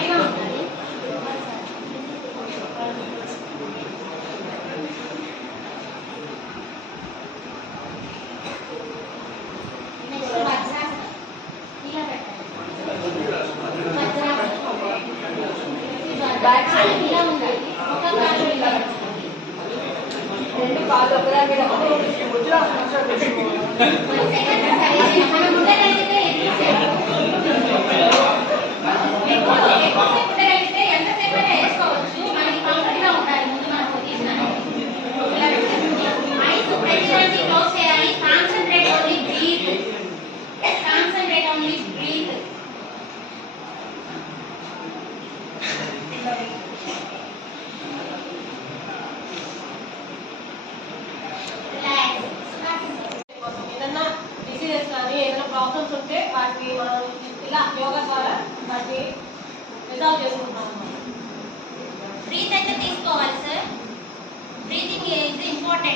టైట్గా ఉంటుంది. నెక్స్ట్ వజ్రాసనం. ఇలా పెట్టండి. బ్యాక్ సైడ్ ఇలా ఉండాలి. ఒక కాలు ఇలా పెట్టండి. రెండు కాళ్ళు ఒకదాని మీద మనం ఉండగలిగితే ఎక్కువసేపు ఎంతసేపు అయినా వేసుకోవచ్చు. మనకి కంఫర్ట్ గా ఉండాలి. ముందు మనం పొజిషన్ ఐస్ ప్రతిదానికి క్లోజ్ చేయాలి. Concentrate only breath. Concentrate only breath. ఏదన్నా డిసీజెస్ కానీ ఏదైనా ప్రాబ్లమ్స్ ఉంటే వాటిని మనం ఇలా యోగా ద్వారా వాటిని రిజాల్వ్ చేసుకుంటాం అన్నమాట. బ్రీత్ అయితే తీసుకోవాలి సార్. Breathing is important.